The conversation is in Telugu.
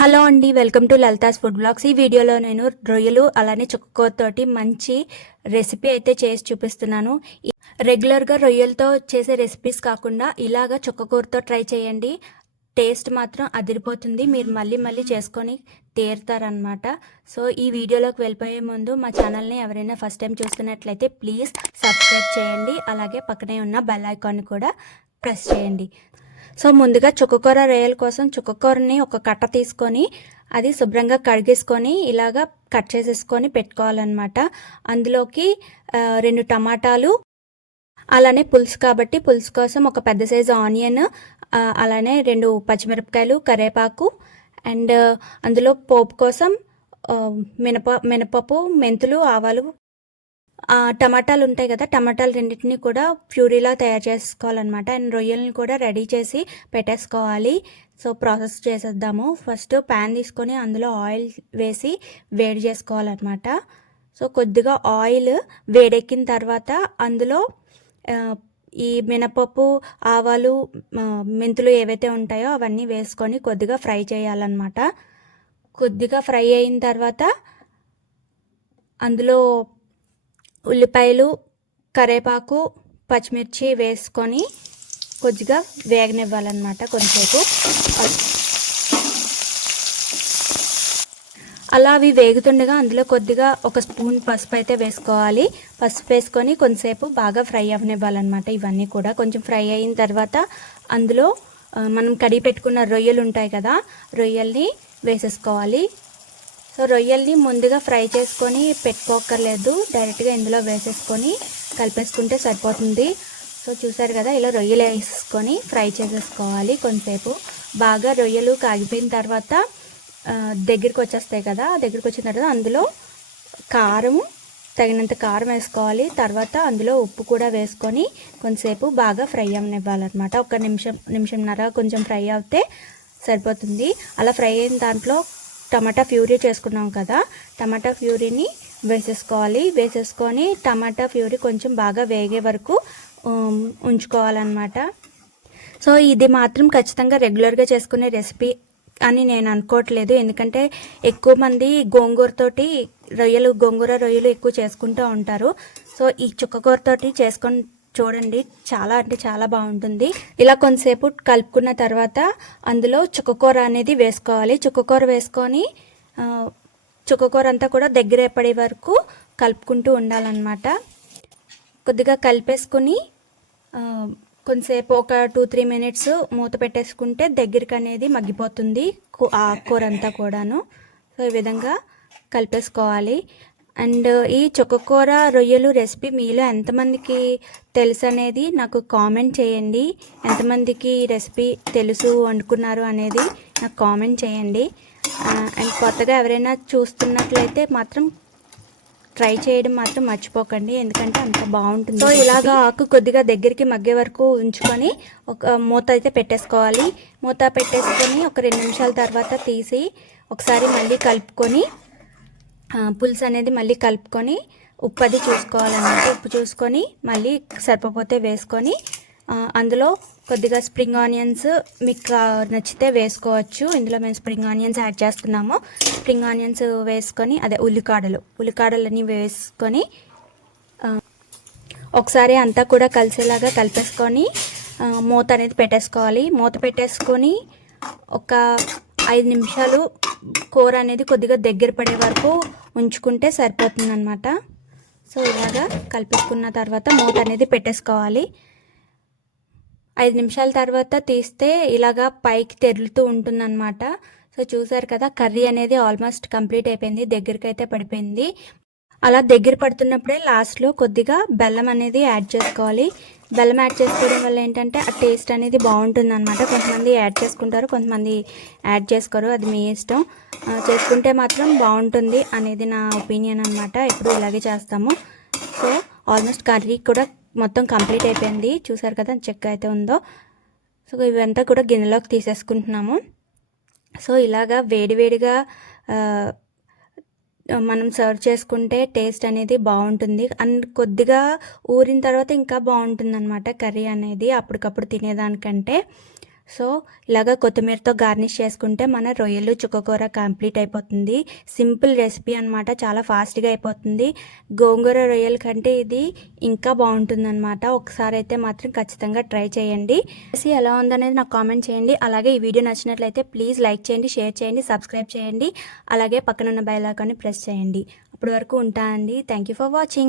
హలో అండి welcome to Lalitha's food blogs. ఈ వీడియోలో నేను రొయ్యలు అలానే చుక్కతోటి మంచి రెసిపీ అయితే చేసి చూపిస్తున్నాను. రెగ్యులర్గా రొయ్యలతో చేసే రెసిపీస్ కాకుండా ఇలాగా చుక్కకూరతో ట్రై చేయండి. టేస్ట్ మాత్రం అదిరిపోతుంది. మీరు మళ్ళీ మళ్ళీ చేసుకొని తీరుతారనమాట సో ఈ వీడియోలోకి వెళ్ళిపోయే ముందు మా ఛానల్ని ఎవరైనా ఫస్ట్ టైం చూస్తున్నట్లయితే ప్లీజ్ సబ్స్క్రైబ్ చేయండి. అలాగే పక్కనే ఉన్న బెల్ ఐకాన్ కూడా ప్రెస్ చేయండి. సో ముందుగా చుక్కకూర రొయ్యల కోసం చుక్కకూరని ఒక కట్ట తీసుకొని అది శుభ్రంగా కడిగేసుకొని ఇలాగా కట్ చేసేసుకొని పెట్టుకోవాలన్నమాట. అందులోకి రెండు టమాటాలు అలానే పులుసు కాబట్టి పులుసు కోసం ఒక పెద్ద సైజు ఆనియన్ అలానే రెండు పచ్చిమిరపకాయలు కరివేపాకు అండ్ అందులో పోపు కోసం మినప మినపప్పు మెంతులు ఆవాలు టమాటాలు ఉంటాయి కదా టమాటాలు రెండింటిని కూడా ప్యూరీలా తయారు చేసుకోవాలన్నమాట. అండ్ రొయ్యలను కూడా రెడీ చేసి పెట్టేసుకోవాలి. సో ప్రాసెస్ చేసేద్దాము. ఫస్ట్ ప్యాన్ తీసుకొని అందులో ఆయిల్ వేసి వేడి చేసుకోవాలన్నమాట. సో కొద్దిగా ఆయిల్ వేడెక్కిన తర్వాత అందులో ఈ మినపప్పు ఆవాలు మెంతులు ఏవైతే ఉంటాయో అవన్నీ వేసుకొని కొద్దిగా ఫ్రై చేయాలన్నమాట. కొద్దిగా ఫ్రై అయిన తర్వాత అందులో ఉల్లిపాయలు కరేపాకు పచ్చిమిర్చి వేసుకొని కొద్దిగా వేగనివ్వాలన్నమాట కొంచెంసేపు అలా అవి వేగుతుండగా అందులో కొద్దిగా ఒక స్పూన్ పసుపు అయితే వేసుకోవాలి. పసుపు వేసుకొని కొంచెంసేపు బాగా ఫ్రై అవనివ్వాలన్నమాట ఇవన్నీ కూడా. కొంచెం ఫ్రై అయిన తర్వాత అందులో మనం కడిగి పెట్టుకున్న రొయ్యలు ఉంటాయి కదా రొయ్యల్ని వేసేసుకోవాలి. సో రొయ్యల్ని ముందుగా ఫ్రై చేసుకొని పెట్టుకోకర్లేదు డైరెక్ట్గా ఇందులో వేసేసుకొని కలిపేసుకుంటే సరిపోతుంది. సో చూసారు కదా ఇలా రొయ్యలు వేసుకొని ఫ్రై చేసేసుకోవాలి కొంతసేపు. బాగా రొయ్యలు కాగిపోయిన తర్వాత దగ్గరికి వచ్చేస్తాయి కదా దగ్గరికి వచ్చిన తర్వాత అందులో కారము తగినంత కారం వేసుకోవాలి. తర్వాత అందులో ఉప్పు కూడా వేసుకొని కొంతసేపు బాగా ఫ్రై అవనివ్వాలన్నమాట ఒక నిమిషం నిమిషంన్నర కొంచెం ఫ్రై అవుతే సరిపోతుంది. అలా ఫ్రై అయిన దాంట్లో టమాటా ప్యూరీ చేసుకున్నాం కదా టమాటా ప్యూరీని వేసేసుకోవాలి. వేసేసుకొని టమాటా ప్యూరీ కొంచెం బాగా వేగే వరకు ఉంచుకోవాలన్నమాట. సో ఇది మాత్రం ఖచ్చితంగా రెగ్యులర్గా చేసుకునే రెసిపీ అని నేను అనుకోవట్లేదు. ఎందుకంటే ఎక్కువ మంది గోంగూరతోటి రొయ్యలు గోంగూర రొయ్యలు ఎక్కువ చేసుకుంటూ ఉంటారు. సో ఈ చుక్కకూరతోటి చేసుకొని చూడండి చాలా అంటే చాలా బాగుంటుంది. ఇలా కొంతసేపు కలుపుకున్న తర్వాత అందులో చుక్కకూర అనేది వేసుకోవాలి. చుక్కకూర వేసుకొని చుక్కకూర అంతా కూడా దగ్గర పడే వరకు కలుపుకుంటూ ఉండాలన్నమాట. కొద్దిగా కలిపేసుకుని కొంతసేపు ఒక టూ త్రీ మినిట్స్ మూత పెట్టేసుకుంటే దగ్గరికి అనేది మగ్గిపోతుంది ఆ కూర అంతా కూడాను. సో ఈ విధంగా కలిపేసుకోవాలి. అండ్ ఈ చుక్కకూర రొయ్యలు రెసిపీ మీలో ఎంతమందికి తెలుసు అనేది నాకు కామెంట్ చేయండి. ఎంతమందికి ఈ రెసిపీ తెలుసు వండుకున్నారు అనేది నాకు కామెంట్ చేయండి. అండ్ కొత్తగా ఎవరైనా చూస్తున్నట్లయితే మాత్రం ట్రై చేయడం మాత్రం మర్చిపోకండి. ఎందుకంటే అంత బాగుంటుంది. సో ఇలాగా ఆకు కొద్దిగా దగ్గరికి మగ్గే వరకు ఉంచుకొని ఒక మూత అయితే పెట్టేసుకోవాలి. మూత పెట్టేసుకొని ఒక రెండు నిమిషాల తర్వాత తీసి ఒకసారి మళ్ళీ కలుపుకొని పులుసు అనేది మళ్ళీ కలుపుకొని ఉప్పు అది చూసుకోవాలన్నమాట. ఉప్పు చూసుకొని మళ్ళీ సరిపోతే వేసుకొని అందులో కొద్దిగా స్ప్రింగ్ ఆనియన్స్ మీకు నచ్చితే వేసుకోవచ్చు. ఇందులో మేము స్ప్రింగ్ ఆనియన్స్ యాడ్ చేస్తున్నాము. స్ప్రింగ్ ఆనియన్స్ వేసుకొని అదే ఉల్లికాడలు. ఉల్లికాడలని వేసుకొని ఒకసారి అంతా కూడా కలిసేలాగా కలిపేసుకొని మూత అనేది పెట్టేసుకోవాలి. మూత పెట్టేసుకొని ఒక ఐదు నిమిషాలు కూర అనేది కొద్దిగా దగ్గర పడే వరకు ఉంచుకుంటే సరిపోతుంది అనమాట సో ఇలాగా కలిపేసుకున్న తర్వాత మూత అనేది పెట్టేసుకోవాలి. ఐదు నిమిషాల తర్వాత తీస్తే ఇలాగా పైకి తెరులుతూ ఉంటుందన్నమాట. సో చూసారు కదా కర్రీ అనేది ఆల్మోస్ట్ కంప్లీట్ అయిపోయింది దగ్గరికి అయితే పడిపోయింది. అలా దగ్గర పడుతున్నప్పుడే లాస్ట్లో కొద్దిగా బెల్లం అనేది యాడ్ చేసుకోవాలి. బెల్లం యాడ్ చేసుకోవడం వల్ల ఏంటంటే ఆ టేస్ట్ అనేది బాగుంటుంది అనమాట కొంతమంది యాడ్ చేసుకుంటారు కొంతమంది యాడ్ చేసుకోరు. అది మీ ఇష్టం. చేసుకుంటే మాత్రం బాగుంటుంది అనేది నా ఒపీనియన్ అనమాట ఎప్పుడు ఇలాగే చేస్తాము. సో ఆల్మోస్ట్ కర్రీ కూడా మొత్తం కంప్లీట్ అయిపోయింది. చూసారు కదా చెక్క అయితే ఉందో. సో ఇవంతా కూడా గిన్నెలోకి తీసేసుకుంటున్నాము. సో ఇలాగా వేడివేడిగా మనం సర్వ్ చేసుకుంటే టేస్ట్ అనేది బాగుంటుంది. అండ్ కొద్దిగా ఊరిన తర్వాత ఇంకా బాగుంటుంది అనమాట కర్రీ అనేది అప్పటికప్పుడు తినేదానికంటే. సో ఇలాగ కొత్తిమీరతో గార్నిష్ చేసుకుంటే మన రొయ్యలు చుక్కకూర కంప్లీట్ అయిపోతుంది. సింపుల్ రెసిపీ అనమాట చాలా ఫాస్ట్గా అయిపోతుంది. గోంగూర రొయ్యల కంటే ఇది ఇంకా బాగుంటుందన్నమాట. ఒకసారి అయితే మాత్రం ఖచ్చితంగా ట్రై చేయండి. రెసిపీ ఎలా ఉందనేది నాకు కామెంట్ చేయండి. అలాగే ఈ వీడియో నచ్చినట్లయితే ప్లీజ్ లైక్ చేయండి షేర్ చేయండి సబ్స్క్రైబ్ చేయండి. అలాగే పక్కనున్న బెల్ ఐకాన్ని ప్రెస్ చేయండి. అప్పటి వరకు ఉంటానండి థ్యాంక్ యూ ఫర్ వాచింగ్.